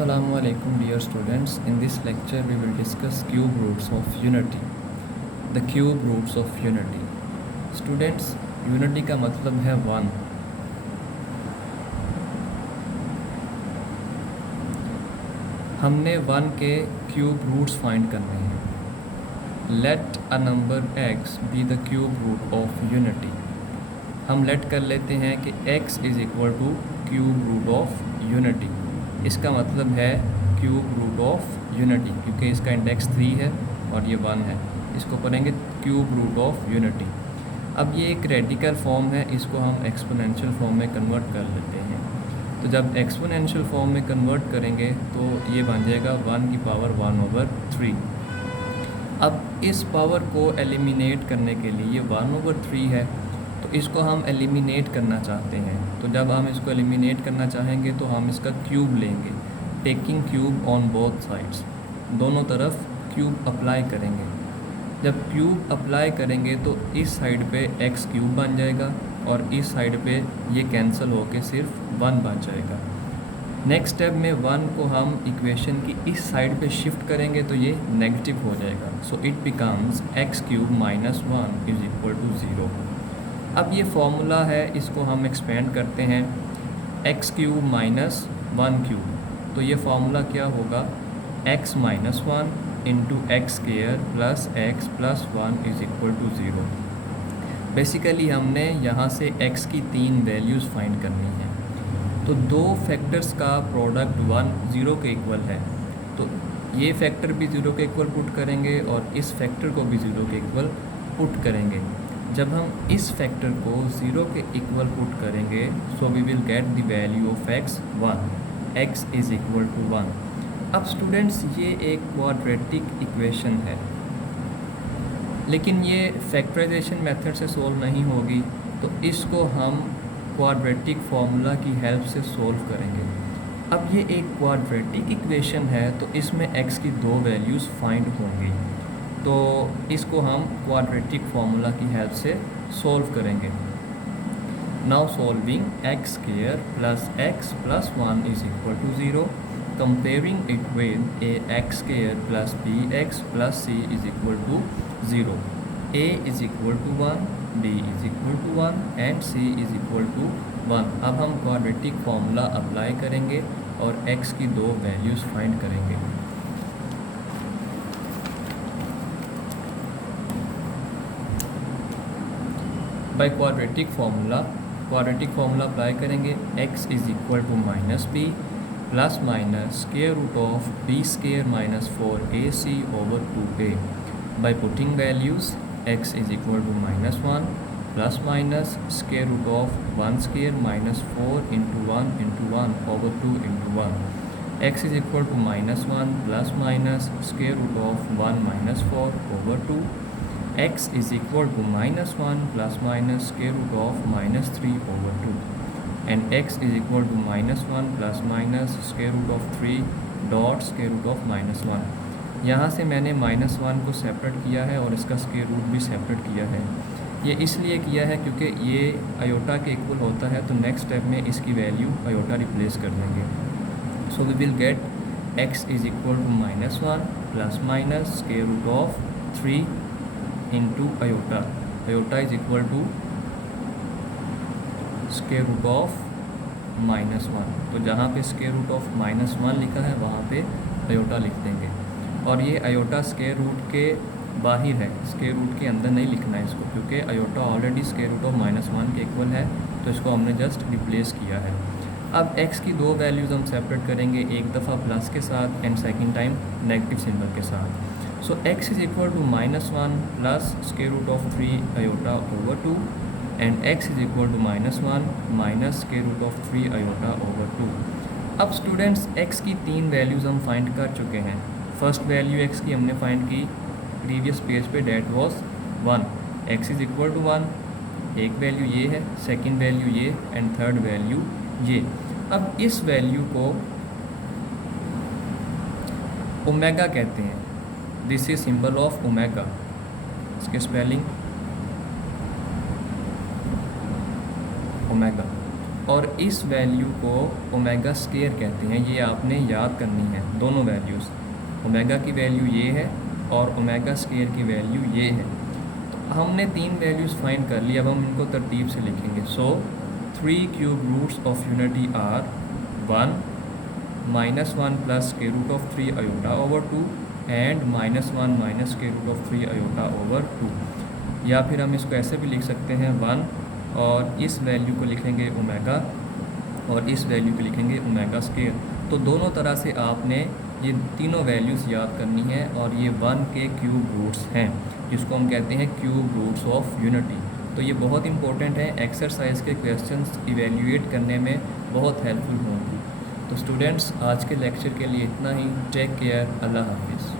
Assalamu alaikum dear students. In this lecture we will discuss cube roots of unity. The cube roots of unity. Students, unity का मतलब है one. हमने one के cube roots find करने हैं. Let a number x be the cube root of unity. हम let कर लेते हैं कि x is equal to cube root of unity. इसका मतलब है क्यूब रूट ऑफ यूनिटी, क्योंकि इसका इंडेक्स 3 है और ये 1 है. इसको पढ़ेंगे क्यूब रूट ऑफ यूनिटी. अब ये एक रेडिकल फॉर्म है, इसको हम एक्सपोनेंशियल फॉर्म में कन्वर्ट कर लेते हैं. तो जब एक्सपोनेंशियल फॉर्म में कन्वर्ट करेंगे तो ये बन जाएगा 1 की पावर 1/3. अब इस पावर को एलिमिनेट करने के लिए ये 1/3 है, तो इसको हम एलिमिनेट करना चाहते हैं. तो जब हम इसको एलिमिनेट करना चाहेंगे तो हम इसका क्यूब लेंगे, taking cube on both sides. दोनों तरफ क्यूब अप्लाई करेंगे. जब क्यूब अप्लाई करेंगे तो इस साइड पे x क्यूब बन जाएगा और इस साइड पे ये कैंसिल होके सिर्फ 1 बच जाएगा. नेक्स्ट स्टेप में 1 को हम इक्वेशन की इस साइड पे शिफ्ट करेंगे तो ये नेगेटिव हो जाएगा. So it becomes x cube minus 1 is equal to 0. अब ये फॉर्मूला है, इसको हम एक्सपेंड करते हैं x क्यूब माइनस 1 क्यूब. तो ये फार्मूला क्या होगा, x minus 1 into x square plus x plus 1 is equal to 0. Basically हमने यहाँ से x की 3 वैल्यूज़ फाइंड करनी है. तो दो फैक्टर्स का प्रोडक्ट 1 0 के इक्वल है, तो ये फैक्टर भी 0 के इक्वल पुट करेंगे और इस फैक्टर को भी 0 के इक्वल पुट करेंगे. जब हम इस फैक्टर को 0 के इक्वल पुट करेंगे so we will get the value of x 1. x is equal to 1. अब स्टूडेंट्स ये एक क्वाड्रेटिक इक्वेशन है, लेकिन ये फैक्टराइजेशन मेथड से सोल्व नहीं होगी, तो इसको हम क्वाड्रेटिक फार्मूला की हेल्प से सोल्व करेंगे. अब ये एक क्वाड्रेटिक इक्वेशन है तो इसमें x की 2 वैल्यूज़ फाइंड होंगी, तो इसको हम क्वाड्रेटिक फार्मूला की हेल्प से सोल्व करेंगे. Now solving x square plus x plus 1 is equal to 0. Comparing it with a x square plus bx plus c is equal to 0. a is equal to 1, b is equal to 1 and c is equal to 1. अब हम quadratic formula apply करेंगे और x की 2 values find करेंगे. By quadratic formula apply करेंगे. x is equal to minus b plus minus square root of b square minus 4ac over 2a. By putting values x is equal to minus 1 plus minus square root of 1 square minus 4 into 1 over 2 into 1. x is equal to minus 1 plus minus square root of 1 minus 4 over 2. x is equal to minus 1 plus minus square root of minus 3 over 2 and x is equal to minus 1 plus minus square root of 3 dot square root of minus 1. यहाँ से मैंने minus 1 को separate किया है और इसका square root भी separate किया है. ये इसलिए किया है क्योंकि ये आयोटा के इक्वल होता है, तो नेक्स्ट स्टेप में इसकी वैल्यू आयोटा रिप्लेस कर देंगे. So we will get x is equal to minus 1 plus minus square root of 3 into iota is equal to square root of minus 1. तो जहाँ पे स्क्वायर रूट ऑफ माइनस 1 लिखा है वहाँ पे आयोटा लिख देंगे. और ये आयोटा स्क्वायर रूट के बाहर है, स्क्वायर रूट के अंदर नहीं लिखना है इसको, क्योंकि iota already square root of minus 1 के इक्वल है, तो इसको हमने जस्ट रिप्लेस किया है. अब x की 2 वैल्यूज़ हम सेपरेट करेंगे, एक दफ़ा प्लस के साथ and second time negative symbol के साथ. So x is equal to minus 1 plus square root of 3 iota over 2 and x is equal to minus 1 minus square root of 3 iota over 2. अब students x की 3 values हम find कर चुके हैं. First value x की हमने find की previous page पे, that was 1. x is equal to 1, एक वैल्यू ये है, सेकेंड वैल्यू ये एंड थर्ड वैल्यू ये. अब इस वैल्यू को ओमेगा कहते हैं. This is symbol of omega. इसके स्पेलिंग ओमेगा. और इस वैल्यू को ओमेगा स्केयर कहते हैं। ये आपने याद करनी है, दोनों वैल्यूज़, ओमेगा की वैल्यू ये है और ओमेगा स्केयर की वैल्यू ये है। तो हमने 3 वैल्यूज़ फाइंड कर ली, अब हम इनको तरतीब से लिखेंगे। So 3 cube roots of unity are 1 -1 plus के root of 3 iota over 2 and -1 minus के रूट ऑफ 3 आयोटा ओवर 2। या फिर हम इसको ऐसे भी लिख सकते हैं 1 और इस वैल्यू को लिखेंगे ओमेगा और इस वैल्यू को लिखेंगे ओमेगा स्केयर। तो दोनों तरह से आपने ये तीनों वैल्यूज़ याद करनी है और ये 1 के क्यूब रूट्स हैं, जिसको हम कहते हैं क्यूब रूट्स ऑफ यूनिटी। तो ये बहुत इंपॉर्टेंट है, एक्सरसाइज के क्वेश्चंस इवेल्युएट करने में बहुत हेल्पफुल होंगी। तो स्टूडेंट्स, आज के लेक्चर के लिए इतना ही। टेक केयर, अल्लाह हाफिज़।